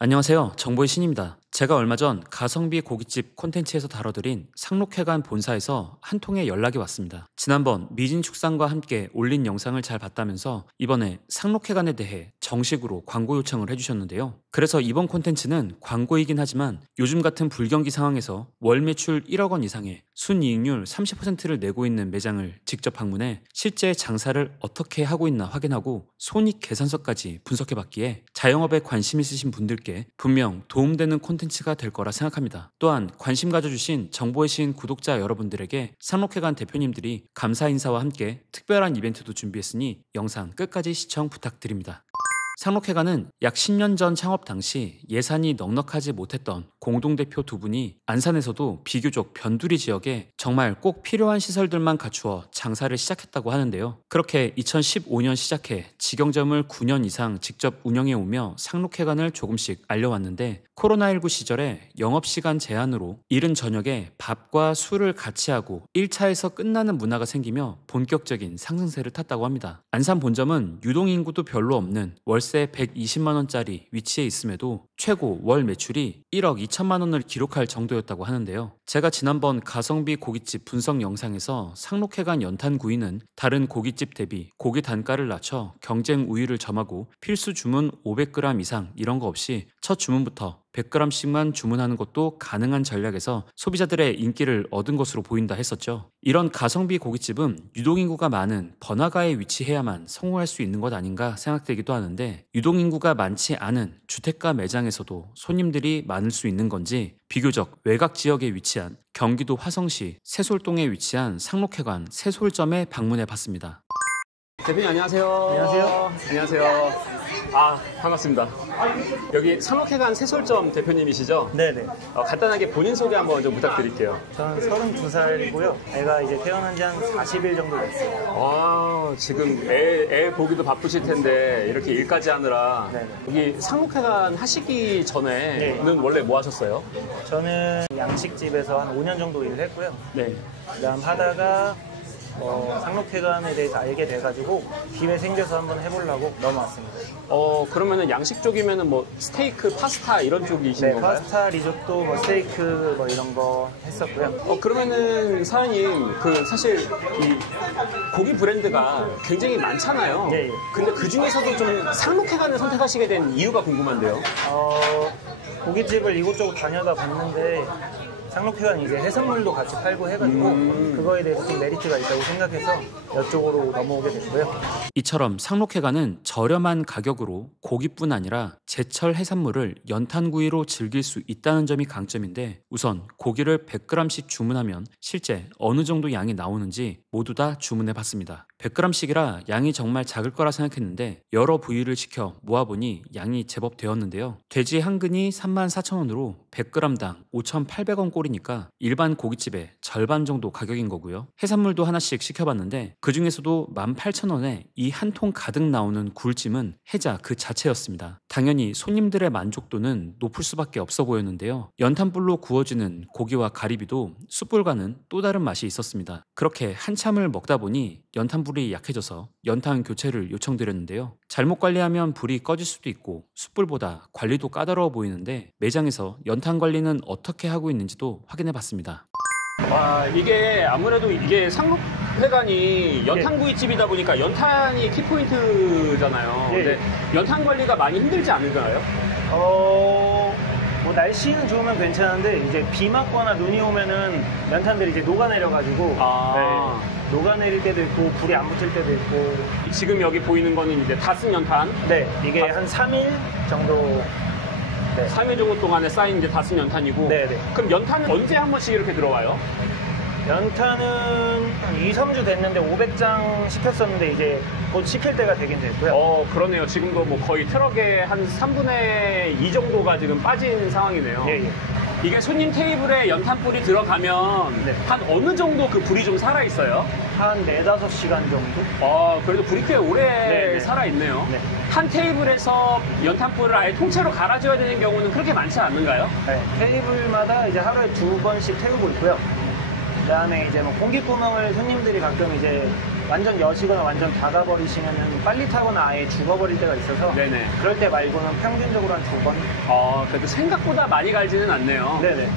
안녕하세요. 정보의 신입니다. 제가 얼마 전 가성비 고깃집 콘텐츠에서 다뤄드린 상록회관 본사에서 한 통의 연락이 왔습니다. 지난번 미진축산과 함께 올린 영상을 잘 봤다면서 이번에 상록회관에 대해 정식으로 광고 요청을 해주셨는데요. 그래서 이번 콘텐츠는 광고이긴 하지만 요즘 같은 불경기 상황에서 월 매출 1억 원 이상의 순이익률 30%를 내고 있는 매장을 직접 방문해 실제 장사를 어떻게 하고 있나 확인하고 손익 계산서까지 분석해봤기에 자영업에 관심 있으신 분들께 분명 도움되는 콘텐츠가 될 거라 생각합니다. 또한 관심 가져주신 정보의 신 구독자 여러분들에게 상록회관 대표님들이 감사 인사와 함께 특별한 이벤트도 준비했으니 영상 끝까지 시청 부탁드립니다. 상록회관은 약 10년 전 창업 당시 예산이 넉넉하지 못했던 공동대표 두 분이 안산에서도 비교적 변두리 지역에 정말 꼭 필요한 시설들만 갖추어 장사를 시작했다고 하는데요. 그렇게 2015년 시작해 직영점을 9년 이상 직접 운영해 오며 상록회관을 조금씩 알려왔는데 코로나19 시절에 영업시간 제한으로 이른 저녁에 밥과 술을 같이 하고 1차에서 끝나는 문화가 생기며 본격적인 상승세를 탔다고 합니다. 안산 본점은 유동인구도 별로 없는 월세 120만 원짜리 위치에 있음에도 최고 월 매출이 1억 2천만 원을 기록할 정도였다고 하는데요. 제가 지난번 가성비 고깃집 분석 영상에서 상록회관 연탄 구이는 다른 고깃집 대비 고기 단가를 낮춰 경쟁 우위를 점하고 필수 주문 500g 이상 이런 거 없이 첫 주문부터 100g씩만 주문하는 것도 가능한 전략에서 소비자들의 인기를 얻은 것으로 보인다 했었죠. 이런 가성비 고깃집은 유동인구가 많은 번화가에 위치해야만 성공할 수 있는 것 아닌가 생각되기도 하는데 유동인구가 많지 않은 주택가 매장에서도 손님들이 많을 수 있는 건지 비교적 외곽 지역에 위치한 경기도 화성시 새솔동에 위치한 상록회관 새솔점에 방문해 봤습니다. 대표님 안녕하세요. 안녕하세요. 안녕하세요. 반갑습니다. 여기 상록회관 새솔점 대표님이시죠? 네네. 간단하게 본인 소개 한번 좀 부탁드릴게요. 저는 32살이고요. 애가 이제 태어난 지 한 40일 정도 됐어요. 지금 애 보기도 바쁘실 텐데 이렇게 일까지 하느라 네네. 여기 상록회관 하시기 전에는 원래 뭐 하셨어요? 저는 양식집에서 한 5년 정도 일을 했고요. 네. 그다음 하다가 상록회관에 대해서 알게 돼가지고 기회 생겨서 한번 해보려고 넘어왔습니다. 그러면은 양식 쪽이면은 뭐 스테이크, 파스타 이런 쪽이신 네, 건가요? 파스타, 리조또, 뭐 스테이크 뭐 이런 거 했었고요. 그러면은 사장님 사실 이 고기 브랜드가 굉장히 많잖아요. 예, 예. 근데 그 중에서도 좀 상록회관을 선택하시게 된 이유가 궁금한데요. 고깃집을 이곳저곳 다녀다 봤는데 상록회관 이제 해산물도 같이 팔고 해가지고 그거에 대해서 좀 메리트가 있다고 생각해서 이쪽으로 넘어오게 됐고요. 이처럼 상록회관은 저렴한 가격으로 고기뿐 아니라 제철 해산물을 연탄구이로 즐길 수 있다는 점이 강점인데 우선 고기를 100g씩 주문하면 실제 어느 정도 양이 나오는지 모두 다 주문해 봤습니다. 100g씩이라 양이 정말 작을 거라 생각했는데 여러 부위를 시켜 모아보니 양이 제법 되었는데요. 돼지 한 근이 34,000원으로 100g당 5,800원 꼴이니까 일반 고깃집의 절반 정도 가격인 거고요. 해산물도 하나씩 시켜봤는데 그 중에서도 18,000원에 이 한 통 가득 나오는 굴찜은 해자 그 자체였습니다. 당연히 손님들의 만족도는 높을 수밖에 없어 보였는데요. 연탄불로 구워지는 고기와 가리비도 숯불과는 또 다른 맛이 있었습니다. 그렇게 한참을 먹다 보니 연탄불이 약해져서 연탄 교체를 요청드렸는데요. 잘못 관리하면 불이 꺼질 수도 있고 숯불보다 관리도 까다로워 보이는데 매장에서 연탄 관리는 어떻게 하고 있는지도 확인해 봤습니다. 이게 아무래도 이게 상록회관이 연탄구이집이다 보니까 연탄이 키포인트잖아요. 예. 근데 연탄 관리가 많이 힘들지 않을까요? 뭐 날씨는 좋으면 괜찮은데 이제 비 맞거나 눈이 오면은 연탄들이 이제 녹아내려가지고 녹아내릴 때도 있고 불이 안 붙을 때도 있고. 지금 여기 보이는 거는 이제 다 쓴 연탄. 네, 이게 한 3일 정도. 네. 3일 정도 동안에 쌓인 이제 다 쓴 연탄이고. 네네. 그럼 연탄은 언제 한 번씩 이렇게 들어와요? 연탄은 한 2, 3주 됐는데 500장 시켰었는데 이제 곧 시킬 때가 되긴 됐고요. 그러네요. 지금도 뭐 거의 트럭에 한 3분의 2 정도가 지금 빠진 상황이네요. 예, 예. 이게 손님 테이블에 연탄불이 들어가면 네. 한 어느 정도 그 불이 좀 살아있어요? 한 4, 5시간 정도? 그래도 불이 꽤 오래 네네. 살아있네요. 네. 한 테이블에서 연탄불을 아예 통째로 갈아줘야 되는 경우는 그렇게 많지 않는가요? 네, 테이블마다 이제 하루에 2번씩 태우고 있고요. 그 다음에 이제 뭐 공기구멍을 손님들이 가끔 이제 완전 여시거나 완전 닫아버리시면은 빨리 타거나 아예 죽어버릴 때가 있어서 네네. 그럴 때 말고는 평균적으로 한 2번. 그래도 생각보다 많이 갈지는 않네요. 네네.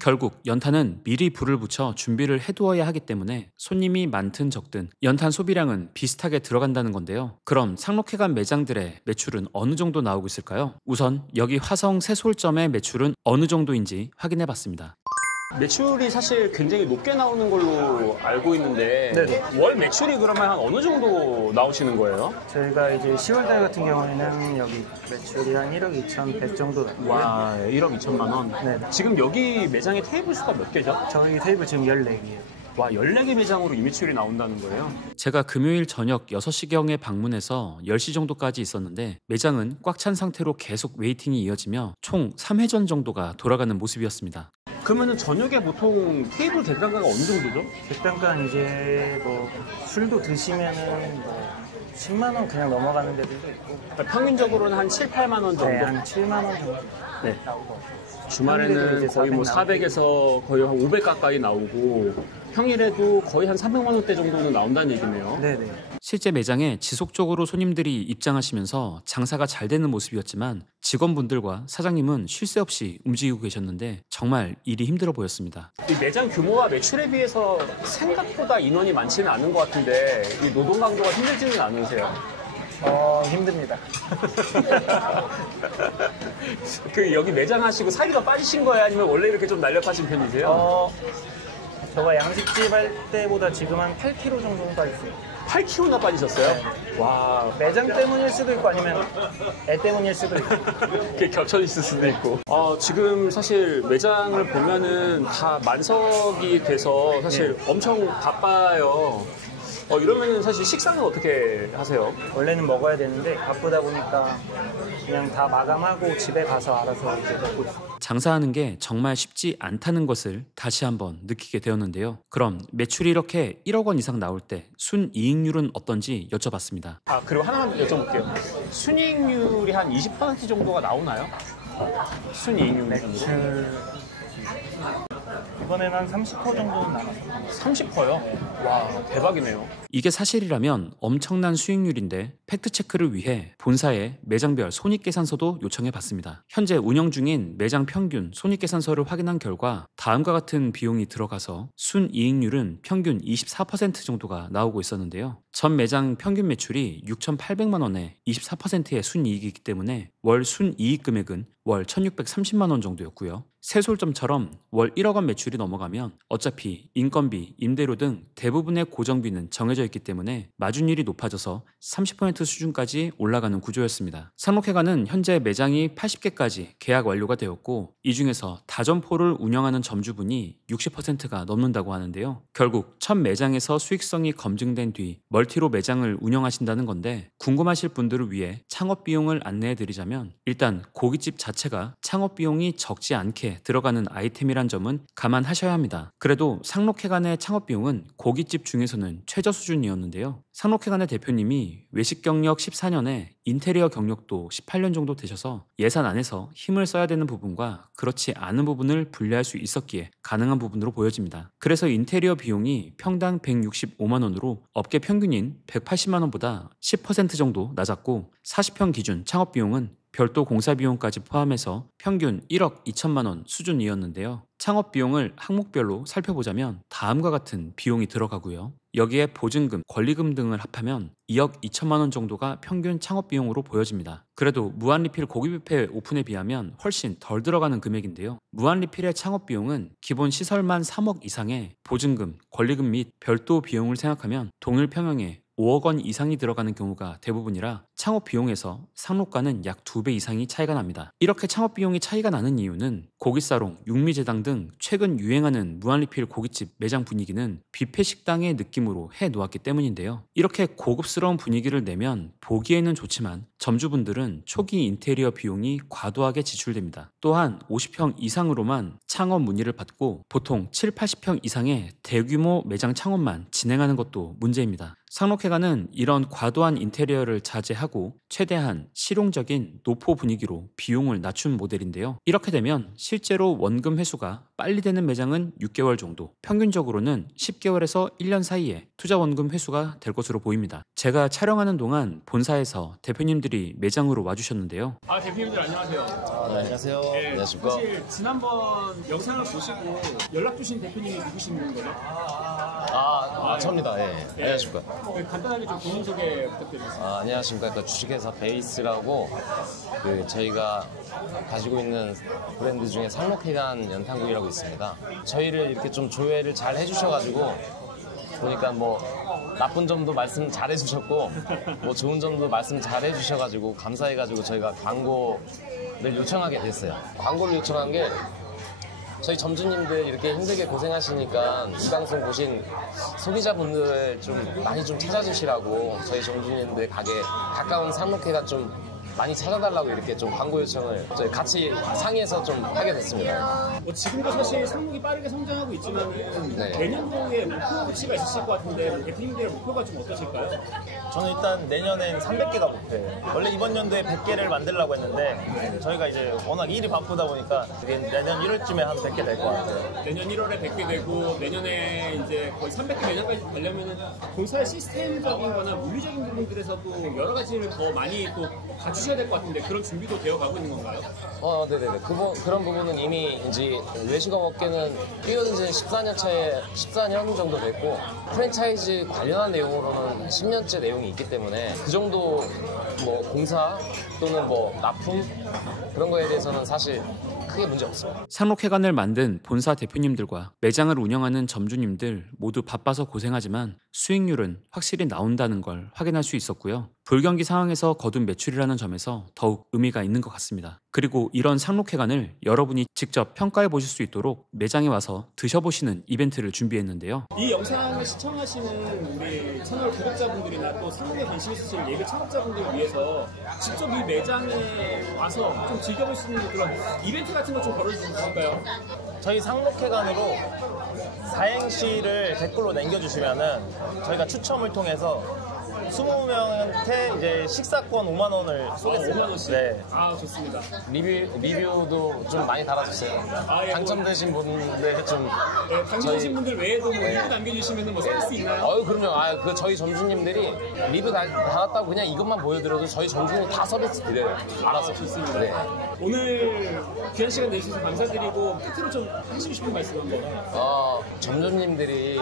결국 연탄은 미리 불을 붙여 준비를 해두어야 하기 때문에 손님이 많든 적든 연탄 소비량은 비슷하게 들어간다는 건데요. 그럼 상록회관 매장들의 매출은 어느 정도 나오고 있을까요? 우선 여기 화성 새솔점의 매출은 어느 정도인지 확인해 봤습니다. 매출이 사실 굉장히 높게 나오는 걸로 알고 있는데 네네. 월 매출이 그러면 한 어느 정도 나오시는 거예요? 저희가 이제 10월달 같은 경우에는 여기 매출이 한 1억 2,100 정도 나고요. 와, 1억 2천만 원. 네네. 지금 여기 매장의 테이블 수가 몇 개죠? 저희 테이블 지금 14개예요. 와, 14개 매장으로 이 매출이 나온다는 거예요? 제가 금요일 저녁 6시경에 방문해서 10시 정도까지 있었는데 매장은 꽉 찬 상태로 계속 웨이팅이 이어지며 총 3회전 정도가 돌아가는 모습이었습니다. 그러면은 저녁에 보통 테이블 대단가가 어느 정도죠? 일단간 이제 뭐 술도 드시면은 뭐 10만 원 그냥 넘어가는 데들도 있고. 평균적으로는 한 7, 8만 원 정도? 네, 한 7만 원 정도 네. 나오고. 주말에는 평일에도 이제 거의 뭐 400 400에서 거의 한 500 가까이 나오고 평일에도 거의 한 300만 원대 정도는 나온다는 얘기네요. 네네. 실제 매장에 지속적으로 손님들이 입장하시면서 장사가 잘 되는 모습이었지만 직원분들과 사장님은 쉴 새 없이 움직이고 계셨는데 정말 일이 힘들어 보였습니다. 이 매장 규모와 매출에 비해서 생각보다 인원이 많지는 않은 것 같은데 이 노동 강도가 힘들지는 않으세요? 힘듭니다. 여기 매장 하시고 살이 더 빠지신 거예요? 아니면 원래 이렇게 좀 날렵하신 편이세요? 저가 양식집 할 때보다 지금 한 8kg 정도 빠졌어요. 8kg나 빠지셨어요? 와, 매장 때문일 수도 있고 아니면 애 때문일 수도 있고. 그게 겹쳐 있을 수도 있고. 지금 사실 매장을 보면은 다 만석이 돼서 사실 엄청 바빠요. 이러면은 사실 식사는 어떻게 하세요? 원래는 먹어야 되는데 바쁘다 보니까 그냥 다 마감하고 집에 가서 알아서 이제 먹고 있어요. 장사하는 게 정말 쉽지 않다는 것을 다시 한번 느끼게 되었는데요. 그럼 매출이 이렇게 1억 원 이상 나올 때 순이익률은 어떤지 여쭤봤습니다. 그리고 하나만 여쭤볼게요. 순이익률이 한 20% 정도가 나오나요? 순이익률 매출 이번에는 한 30% 정도는 나왔어요. 30%요? 와, 대박이네요. 이게 사실이라면 엄청난 수익률인데 팩트체크를 위해 본사에 매장별 손익계산서도 요청해봤습니다. 현재 운영 중인 매장 평균 손익계산서를 확인한 결과 다음과 같은 비용이 들어가서 순이익률은 평균 24% 정도가 나오고 있었는데요. 전 매장 평균 매출이 6,800만 원에 24%의 순이익이기 때문에 월 순이익 금액은 월 1,630만 원 정도였고요. 새솔점처럼 월 1억 원 매출이 넘어가면 어차피 인건비, 임대료 등 대부분의 고정비는 정해져 있기 때문에 마진율이 높아져서 30% 수준까지 올라가는 구조였습니다. 상록회관은 현재 매장이 80개까지 계약 완료가 되었고 이 중에서 다점포를 운영하는 점주분이 60%가 넘는다고 하는데요. 결국 첫 매장에서 수익성이 검증된 뒤 멀티로 매장을 운영하신다는 건데 궁금하실 분들을 위해 창업 비용을 안내해 드리자면 일단 고깃집 자체가 창업 비용이 적지 않게 들어가는 아이템이란 점은 감안하셔야 합니다. 그래도 상록회관의 창업 비용은 고깃집 중에서는 최저 수준이었는데요. 상록회관의 대표님이 외식 경력 14년에 인테리어 경력도 18년 정도 되셔서 예산 안에서 힘을 써야 되는 부분과 그렇지 않은 부분을 분리할 수 있었기에 가능한 부분으로 보여집니다. 그래서 인테리어 비용이 평당 165만 원으로 업계 평균인 180만 원보다 10% 정도 낮았고 40평 기준 창업 비용은 별도 공사 비용까지 포함해서 평균 1억 2천만 원 수준이었는데요. 창업 비용을 항목별로 살펴보자면 다음과 같은 비용이 들어가고요. 여기에 보증금, 권리금 등을 합하면 2억 2천만 원 정도가 평균 창업 비용으로 보여집니다. 그래도 무한리필 고기뷔페 오픈에 비하면 훨씬 덜 들어가는 금액인데요. 무한리필의 창업 비용은 기본 시설만 3억 이상의 보증금, 권리금 및 별도 비용을 생각하면 동일 평형에 5억 원 이상이 들어가는 경우가 대부분이라 창업 비용에서 상록과는 약 2배 이상이 차이가 납니다. 이렇게 창업 비용이 차이가 나는 이유는 고깃사롱, 육미제당 등 최근 유행하는 무한리필 고깃집 매장 분위기는 뷔페 식당의 느낌으로 해놓았기 때문인데요. 이렇게 고급스러운 분위기를 내면 보기에는 좋지만 점주분들은 초기 인테리어 비용이 과도하게 지출됩니다. 또한 50평 이상으로만 창업 문의를 받고 보통 7, 80평 이상의 대규모 매장 창업만 진행하는 것도 문제입니다. 상록회관은 이런 과도한 인테리어를 자제하고 최대한 실용적인 노포 분위기로 비용을 낮춘 모델인데요. 이렇게 되면 실제로 원금 회수가 빨리 되는 매장은 6개월 정도, 평균적으로는 10개월에서 1년 사이에 투자 원금 회수가 될 것으로 보입니다. 제가 촬영하는 동안 본사에서 대표님들이 매장으로 와주셨는데요. 아, 대표님들 안녕하세요. 네, 안녕하세요. 네, 안녕하십니까. 사실 지난번 영상을 보시고 연락 주신 대표님이 누구신 거죠? 저입니다. 예. 안녕하십니까. 간단하게 좀 본인 소개 부탁드리겠습니다. 안녕하십니까. 그 주식회사 베이스라고 저희가 가지고 있는 브랜드 중에 상록회관 연탄국이라고 있습니다. 저희를 이렇게 좀 조회를 잘 해주셔가지고 보니까 뭐 나쁜 점도 말씀 잘 해주셨고 뭐 좋은 점도 말씀 잘 해주셔가지고 감사해가지고 저희가 광고를 요청하게 됐어요. 광고를 요청한 게 저희 점주님들 이렇게 힘들게 고생하시니까 이 방송 보신 소비자분들 좀 많이 좀 찾아주시라고 저희 점주님들 가게 가까운 상록회가 좀 많이 찾아달라고 이렇게 좀 광고 요청을 저희 같이 상의해서 좀 하게 됐습니다. 지금도 사실 상목이 빠르게 성장하고 있지만 네. 내년도에 목표치가 있으실 것 같은데 대표님들의 목표가 좀 어떠실까요? 저는 일단 내년엔 300개가 목표예요. 원래 이번 연도에 100개를 만들려고 했는데 저희가 이제 워낙 일이 바쁘다 보니까 그게 내년 1월쯤에 한 100개 될 것 같아요. 내년 1월에 100개 되고 내년에 이제 거의 300개 매장까지 되려면은 본사의 시스템적인 거나 물리적인 부분들에서도 여러 가지를 더 많이 또 갖추셔야 될 것 같은데 그런 준비도 되어 가고 있는 건가요? 네네네. 그런 부분은 이미 이제 외식업 업계는 뛰어든 지 14년 정도 됐고 프랜차이즈 관련한 내용으로는 10년째 내용이 있기 때문에 그 정도 뭐 공사 또는 뭐 납품 그런 거에 대해서는 사실 크게 문제 없습니다. 상록회관을 만든 본사 대표님들과 매장을 운영하는 점주님들 모두 바빠서 고생하지만 수익률은 확실히 나온다는 걸 확인할 수 있었고요. 불경기 상황에서 거둔 매출이라는 점에서 더욱 의미가 있는 것 같습니다. 그리고 이런 상록회관을 여러분이 직접 평가해 보실 수 있도록 매장에 와서 드셔보시는 이벤트를 준비했는데요. 이 영상을 시청하시는 우리 채널 구독자분들이나 또 상목에 관심 있으신 예비 창업자분들을 위해서 직접 이 매장에 와서 좀 즐겨볼 수 있는 그런 이벤트 같은 거 좀 벌어줄 수 있을까요? 저희 상록회관으로 사행시를 댓글로 남겨주시면은 저희가 추첨을 통해서 20명한테 이제 식사권 5만 원을 쏘겠습니다. 5만 원씩? 네. 아, 좋습니다. 리뷰도 좀 많이 달아주세요. 예, 당첨되신 분들 좀 네, 당첨되신 저희- 분들 외에도 뭐 네. 리뷰 남겨주시면 뭐 서비스 있나요? 그럼요. 그 저희 점주님들이 리뷰 달았다고 그냥 이것만 보여드려도 저희 점주님 다 서비스 드려요. 알아서. 좋습니다. 네. 오늘 귀한 시간 내주셔서 감사드리고 끝으로 좀 하시고 싶은 말씀 한번. 점주님들이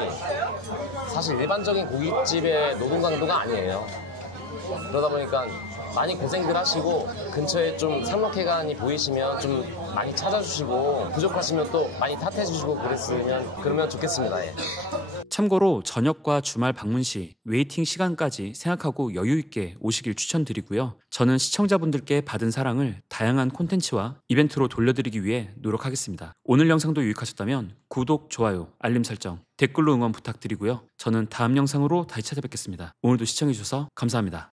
사실 일반적인 고깃집의 노동 강도가 아니에요. 그러다 보니까 많이 고생들 하시고 근처에 좀 상록회관이 보이시면 좀 많이 찾아주시고 부족하시면 또 많이 탓해주시고 그러면 좋겠습니다. 예. 참고로 저녁과 주말 방문 시 웨이팅 시간까지 생각하고 여유 있게 오시길 추천드리고요. 저는 시청자분들께 받은 사랑을 다양한 콘텐츠와 이벤트로 돌려드리기 위해 노력하겠습니다. 오늘 영상도 유익하셨다면 구독, 좋아요, 알림 설정, 댓글로 응원 부탁드리고요. 저는 다음 영상으로 다시 찾아뵙겠습니다. 오늘도 시청해주셔서 감사합니다.